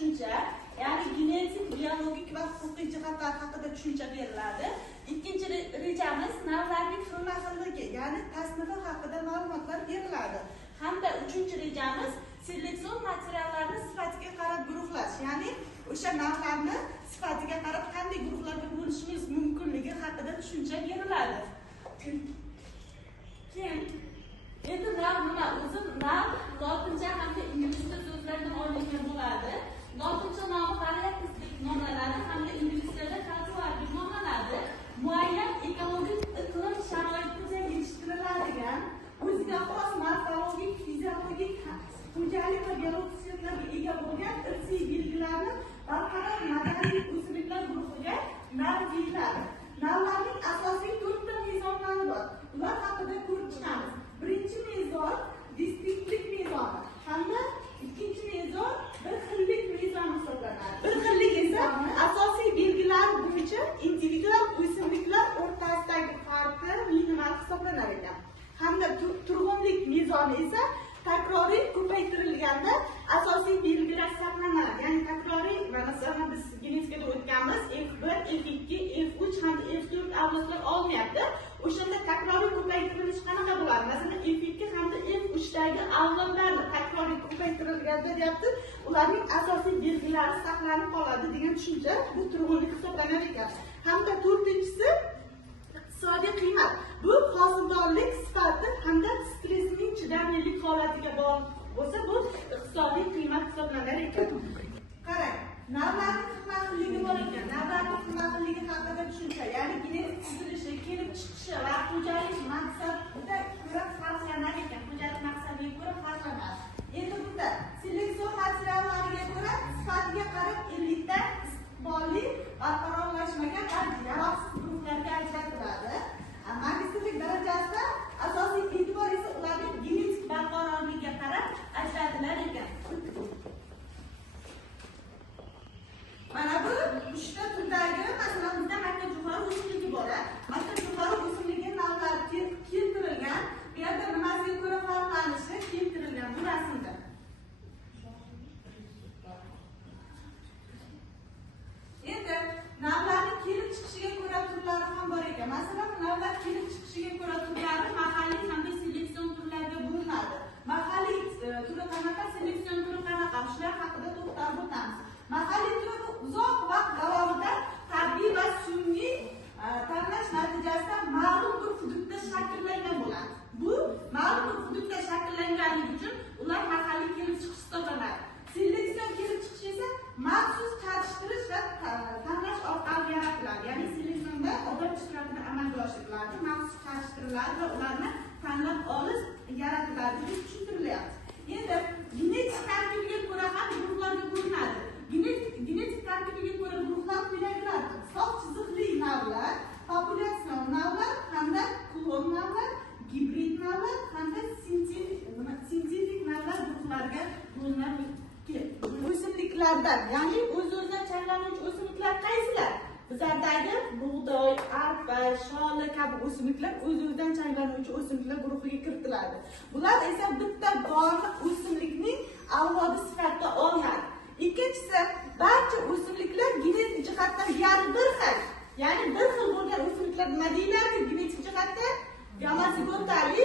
tushuncha, ya'ni genetik, biologik va huquqiy jihatlar haqida tushuncha beriladi. Ikkinchi rejamiz navlarning xilma-xilligi, ya'ni tasnifi haqida ma'lumotlar beriladi. Hamda uchinchi rejamiz seleksion materiallarni sifatiga qarab guruhlash, ya'ni o'sha navlarni sifatiga qarab qanday guruhlarga bo'lishimiz mumkinligi haqida tushuncha beriladi. Keyin endi nav nima? O'zi nav lotincha hamda inglizcha so'zlardan olingan bo'ladi. Lotincha nomi variatistik nomlanadi hamda inglizchada casual deb nomlanadi. Muayyan ekologik iqlim sharoitida yetishtiriladigan, o'ziga xos morfologik, fiziologik, xo'jalik va biologik xususiyatlarga ega bo'lgan irsiy belgilarni barqaror madaniy o'simliklar guruhiga nav deyiladi. Navlarning asosiy 4 ta mezonlari bor. Ular haqida ko'rib chiqamiz. Birinchi mezon distinktlik mezoni hamda ikkinchi mezon bir xillik mezoni hisoblanadi. Bir xillik esa asosiy belgilar bo'yicha individual o'simliklar o'rtasidagi farqi minimal hisoblanar ekan. Hamda turg'unlik mezoni esa takroriy ko'paytirilganda asosiy belgilar saqlanadi. Ya'ni takroriy, masalan biz genetikada o'tganmiz, F1, F2, F3 hamda F4 avlodlar olmayapti. O'shanda takroriy ko'paytirilish qanaqa bo'ladi? Masalan, F2 hamda F3dagi avlodlarni takroriy ko'paytirilganda deyapti, ularning asosiy belgilari saqlanib qoladi degan tushuncha bu turg'unlik hisoblanar ekan. Hamda to'rtinchisi iqtisodiy qiymat. Bu hosildorlik sifati hamda stressning chidamlilik holatiga bog'liq bo'lsa, bu iqtisodiy qiymat hisoblanar ekan. Qarang, navlarning xilma-xilligi bor ekan. Navlarning xilma-xilligi haqida tushuncha, ya'ni genetik tuzilishi, kelib chiqishi va xo'jalik maqsadiga ko'ra farqlanar ekan. Xo'jalik maqsadiga ko'ra farqlanadi. Endi bunda seleksion materiallariga ko'ra sifatiga qarab 50 ta istiqbolli, barqarorlashmagan va yaroqsiz guruhlarga ajratiladi. Magistrlik darajasida asosiy e'tibor esa ularning genetik barqarorligiga qarab ajratilar ekan. Mana bu 3 ta turdagi, masalan, bizda makkajo'xori o'simligi bor. Makkajo'xori o'simligi navlari keltirilgan, bu yerda nimasiga ko'ra farqlanishi keltirilgan bu rasmda. Endi navlarning kelib chiqishiga ko'ra turlari ham bor ekan. Masalan, navlar kelib chiqishiga ko'ra turlari mahalliy hamda seleksion turlarga bo'linadi. Mahalliy turi qanaqa, seleksion turi qanaqa? Shular haqida to'xtalib o'tamiz. Mahalliy turi uzoq vaqt davomida tabiiy va sun'iy tanlash natijasida ma'lum bir hududda shakllangan bo'ladi. Bu ma'lum bir hududda shakllanganligi uchun ular mahalliy kelib chiqish hisoblanadi. Seleksion kelib chiqish esa maxsus chattishtirish va tanlash orqali yaratiladi. Ya'ni seleksionda odam ishtirokida amalga oshiriladi, maxsus chattishtiriladi va ularni tanlab olish yaratiladi deb tushuntirilyapti. Endi genetik tarkibiga ko'ra ham guruhlarga bo'linadi. Genetik tarkibiga ko'ra guruhlar quyidagilar: sof chiziqli navlar, populятsion navlar hamda klon navlar, gibrid navlar hamda sintetik navlar guruhlariga bo'linadi. O'simliklardan, ya'ni o'z-o'zidan changlanuvchi o'simliklar qaysilar? Bizlardagi bug'doy, arpa, sholi kabi o'simliklar o'z-o'zidan changlanuvchi o'simliklar guruhiga kiritiladi. Bular esa bitta bog'liq o'simlikning avlodi sifatida olinadi. Ikkinchisi, barcha o'simliklar genetik jihatdan deyarli bir xil. Ya'ni bir xil bo'lgan o'simliklar nima deyiladi? Genetik jihatdan gamozigotali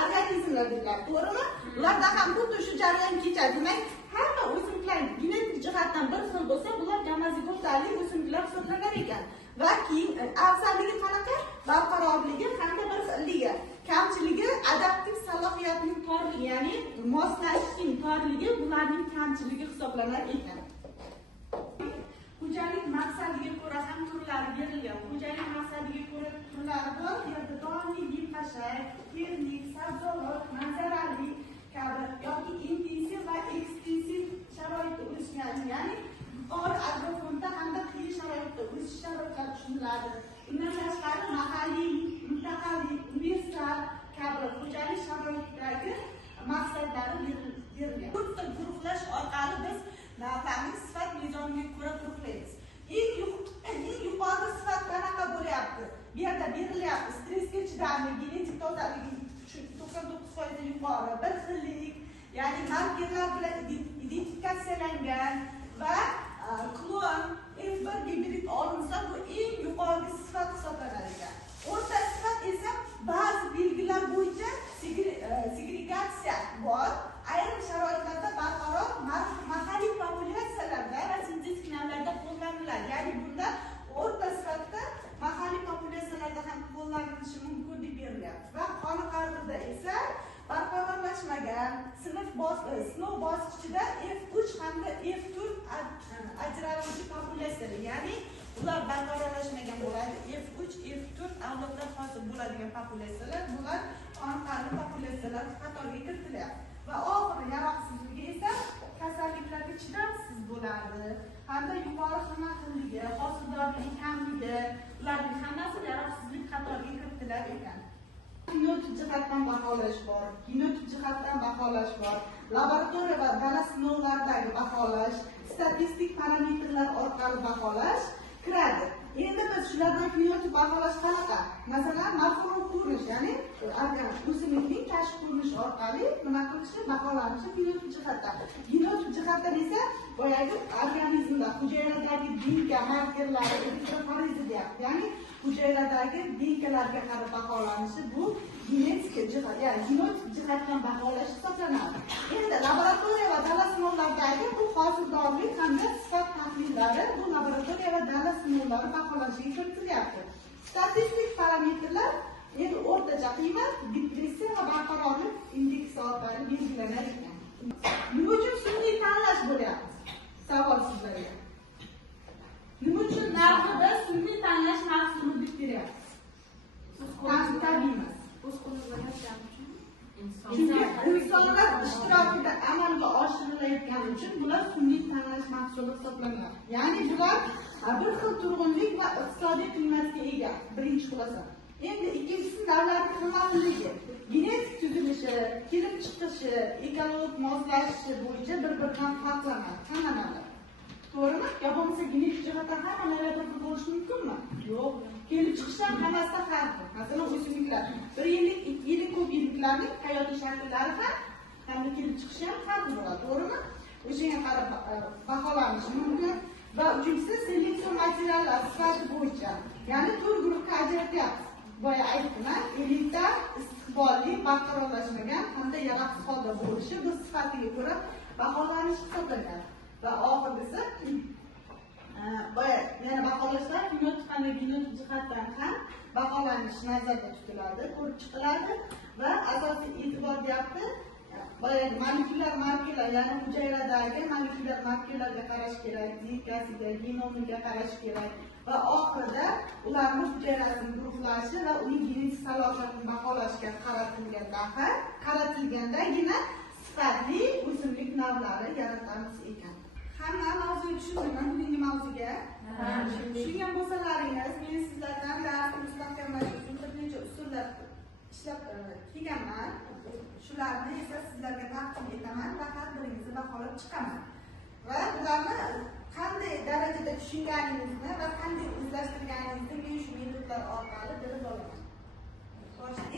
organizmlar deyiladi, to'g'rimi? Ularda ham xuddi shu jarayon kechadi. Demak, hamma o'simliklar genetik jihatdan bir xil bo'lsa, bular gamozigotali o'simliklar hisoblanar ekan. Va keyin afzalligi qanaqa? Barqarorligi hamda bir xilligi. Kamchiligi adaptiv salohiyatining torligi, ya'ni moslashishning torligi bularning kamchiligi hisoblanar ekan. Xo'jalik maqsadiga ko'ra ham turlari berilgan. Xo'jalik maqsadiga ko'ra turlari bor. Bu yerda doimiy yil-qashak, termik, sabzavot, manzarali kabi yoki intensiv va ekstensiv sharoitda o'sgan, ya'ni yuqori agrofonda hamda qiyin sharoitda o'sish sharoitlari tushuniladi. Undan tashqari mahalliy, mintaqaviy, universal kabi xo'jalik sharoitidagi maqsadlari berilgan. To'rtta guruhlash orqali biz navlarni sifat mezoniga ko'ra guruhlaymiz. Eng yuqori sifat qanaqa bo'lyapti? Bu yerda berilyapti: stressga chidamli, genetik tozaligi 99% yuqori, bir xillik, ya'ni markerlar bilan identifikatsiyalangan, va klon F1 gibrid olinsa bu eng yuqori sifat hisoblanadi ekan. O'rta sifat esa ba'zi belgilar bo'yicha segregatsiya bor. Ayrim sharoitlarda barqaror mahalliy populyatsiyalarda va sintetik navlarda qo'llaniladi. Ya'ni bunda o'rta sifatda mahalliy populyatsiyalarda ham qo'llanilishi mumkin deb berilyapti. Va qoniqarlida esa barqarorlashmagan sinov bosqichida F3 hamda F4 ajraluvchi populyatsiyalar, ya'ni ular barqarorlashmagan bo'ladi. F3, F4 avlodlar hosil bo'ladigan populyatsiyalar, bular qoniqarli populyatsiyalar qatoriga kiritilyapti. Va oxiri yaroqsizligi esa kasalliklarga chidamsiz bo'ladi hamda yuqori xizmat xilligi, hosildorlik kamligi, ularning hammasi yaroqsizlik qatoriga kiritilar ekan. Genotik jihatdan baholash bor, genotik jihatdan baholash bor, laboratoriya va dala sinovlaridagi baholash, statistik parametrlar orqali baholash kiradi. Endi biz shulardan genotik baholash qanaqa? Masalan, morfolog ko'rinish, ya'ni o'simlikning tashqi ko'rinishi orqali nima qilishi, baholanishi genotik jihatdan. Genotik jihatdan esa boyagi organizmda hujayradagi dinka markerlari elektroforizi deyapti. Ya'ni hujayradagi dinkalarga qarab baholanishi bu genetik jihat, ya'ni genotik jihatdan baholash hisoblanadi. Endi laboratoriya va dala sinovlaridagi bu hosildorlik hamda sifat tahlillari bu laboratoriya va dala sinovlari baholanishiga kiritilyapti. Statistik parametrlar endi o'rtacha qiymat, depressiya va barqarorlik indeksi orqali belgilanar ekan. Nima uchun sun'iy tanlash bo'lyapti? Savol sizlarga. Nima uchun narxida sun'iy tanlash mahsulini deb beryapsiz? Tabiiy emas. O'z qo'lingizda yashashgan uchun. Chunki insonlar ishtirokida amalga oshirilayotgani uchun bular sun'iy tanlash mahsuli hisoblanadi. Ya'ni bular bir xil turg'unlik va iqtisodiy qiymatga ega. Birinchi xulosa. Endi ikkinchisi davlatning xilmatligi, genetik tuzilishi, kelib chiqishi, ekologik moslashishi bo'yicha bir-biridan farqlanadi. Hammalari. To'g'rimi? Yo bo'lmasa genetik jihatdan hamma narada bo'lishi mumkinmi? Yo'q. Kelib chiqishdan hammasida farqli. Masalan, o'simliklar 1 yillik, 2 yillik, ko'p yilliklarning hayotiy shakllari ham hamda kelib chiqishi ham farqli bo'ladi. To'g'rimi? O'shanga qarab baholanishi mumkin. Va uchinchisi seleksion materiallar sifati bo'yicha, ya'ni 4 guruhga ajratyapmiz. Boya aytdim, elita, istiqbolli, barqarorlashmagan hamda yaroqsiz holda bo'lishi bu sifatiga ko'ra baholanish hisoblanadi. Va oxirgisi boya yana baholashda genotik hamda genotik jihatdan ham baholanish nazarda tutiladi, ko'rib chiqiladi va asosiy e'tibor deyapti. Boyagi molekulyar markerlar, ya'ni hujayradagi molekulyar markerlarga qarash kerak, dinkasiga, genomiga qarash kerak va oxirida ularning hujayrasining guruhlashi va uning genetik salohiyatini baholashga qaratilgandagina sifatli o'simlik navlari yaratamiz ekan. Hamma mavzuni tushundingmi? Bugungi mavzuga tushungan bo'lsalaringiz, men sizlardan darsni mustahkamlash uchun bir necha usullar ishlab kelganman. Shularni esa sizlarga taqdim etaman va har biringizni baholab chiqaman. Va ularni qanday darajada tushunganingizni va qanday o'zlashtirganingizni men shu metodlar orqali bilib olaman.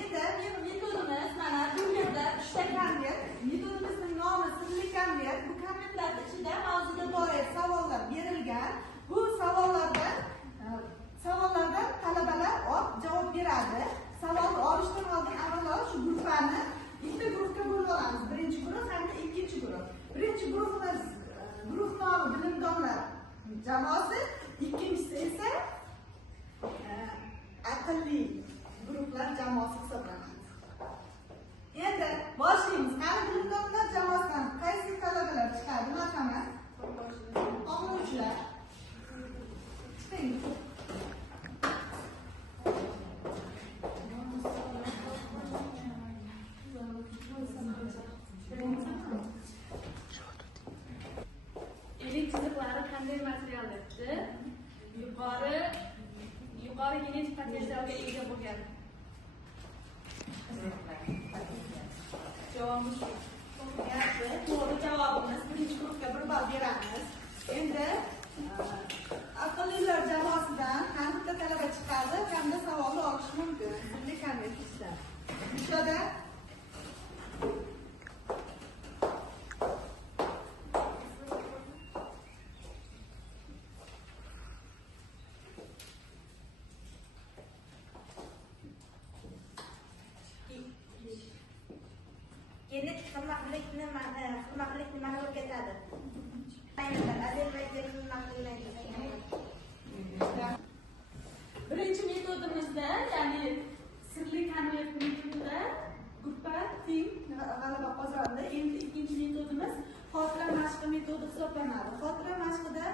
Endi metodimiz mana bu yerda 3 ta konvert. Metodimizning nomi sirli konvert. Bu konvertlarning ichida mavzuga doir savollar berilgan. Bu savollardan talabalar javob beradi. Savolni olishdan oldin avvalo shu guruhlarni ikkita guruhga bo'lib olamiz. Birinchi guruh hamda ikkinchi guruh. Birinchi guruhimiz guruh nomi bilimdonlar jamoasi, ikkinchisi esa aqlli guruhlar jamoasi hisoblanadi. Endi boshlaymiz. Qani bilimdonlar jamoasidan qaysi talabalar chiqadi? Marhamat. O'quvchilar. Chiqing. Elin chiziqlari qanday material debdi? Yuqori genetik potensialga ega bo'lgan. Javobimiz shu. To'g'ri javobimiz birinchi guruhga 1 ball beramiz. Endi aqllilar jamoasidan ham bitta talaba chiqadi, hamda savolni olish mumkin. Bunday konvertda. Bishada genetik xilma-xillikni nimaga o'rgatadi? Adel va genetik Birinchi metodimizda, ya'ni sirli konvert metodida gruppa teng g'alaba qozondi. Endi ikkinchi metodimiz xotira mashqi metodi hisoblanadi. Xotira mashqida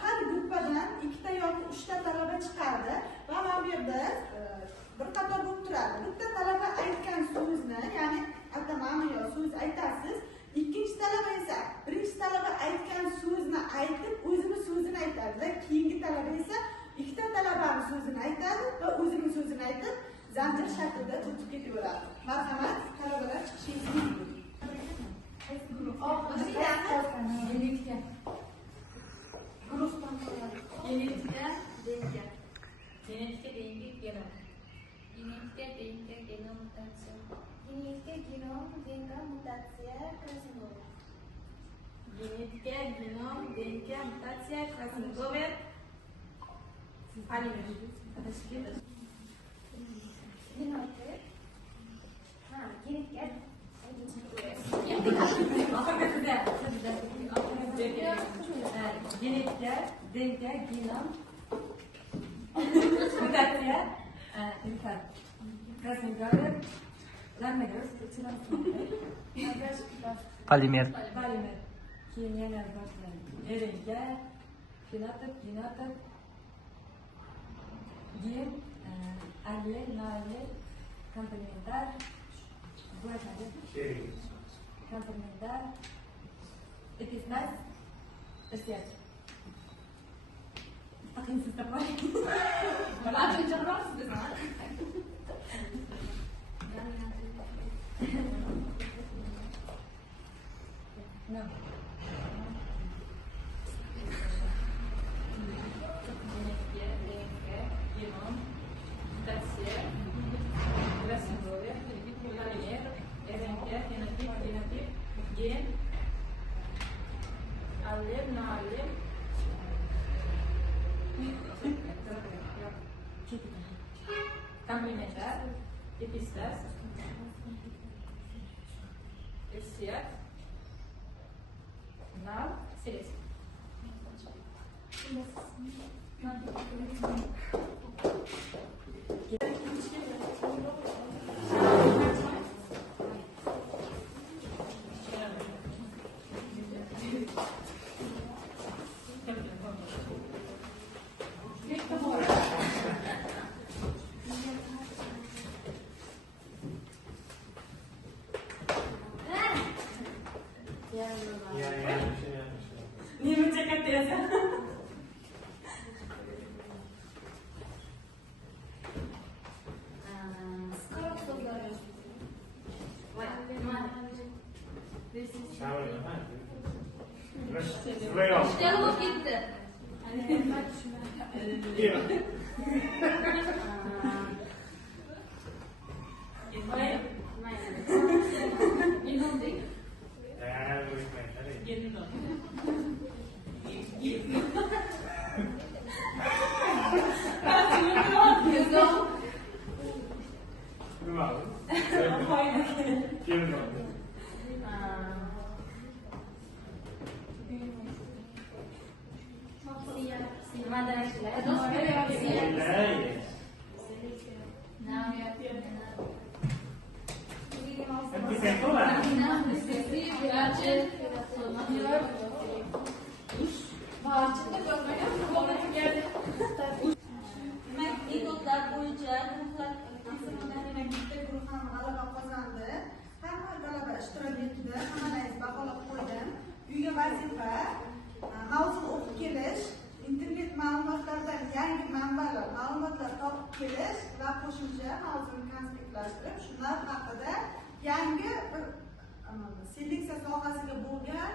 har gruppadan 2 yoki 3 talaba chiqadi va mana bu yerda bir qator bo'lib turadi. Bitta talaba aytgan so'zni, ya'ni aytaman yo so'z aytasiz. Ikkinchi talaba esa birinchi talaba aytgan so'zni aytib, o'zini so'zini aytadi. Keyingi talaba esa ikkita talabaning so'zini aytadi va o'zining so'zini aytib, zanjir shaklida o'tib ketaveradi. Marhamat, talabalar chiqishingiz mumkin. Genetika. Guruhdan qo'yadi. Genetika denga. Genetika denga genom. Genetika denga genom mutatsiya. Genetika genom denga mutatsiya Krasnover. Genetika genom denga mutatsiya Krasnover. Polimer. Genotyp. Genetika. Genetika denga genom mutatsiya Krasnover. Polimer. Polimer. Keyin yana boshlandi. RNA, fenotip, genotip, gen, allel, noallel, komplementar, komplementar, epiznaz, irsiyat. Taqinsiz tapay. Bularni javob bizga. No. Genetika, DNK, genom, mutatsiya, Krasnover, polimer, RNA, fenotip, genotip, gen, allel, noallel, komplementar, epistaz, irsiyat, nav, seleksiya. Nimaga kattaysan? Javob ketdi. Genomdek. Genom. Demak, metodlar bo'yicha guruhlar bitta guruh ham g'alaba qozondi. Hamma talaba ishtirok etdi, hammalaringiz baholab qo'ydim. Uyga vazifa, mavzuni o'qib kelish, internet ma'lumotlaridan yangi manbalar, ma'lumotlar topib kelish va qo'shimcha mavzuni konspektlashtirib, shular haqida yangi bir seleksiya sohasiga bo'lgan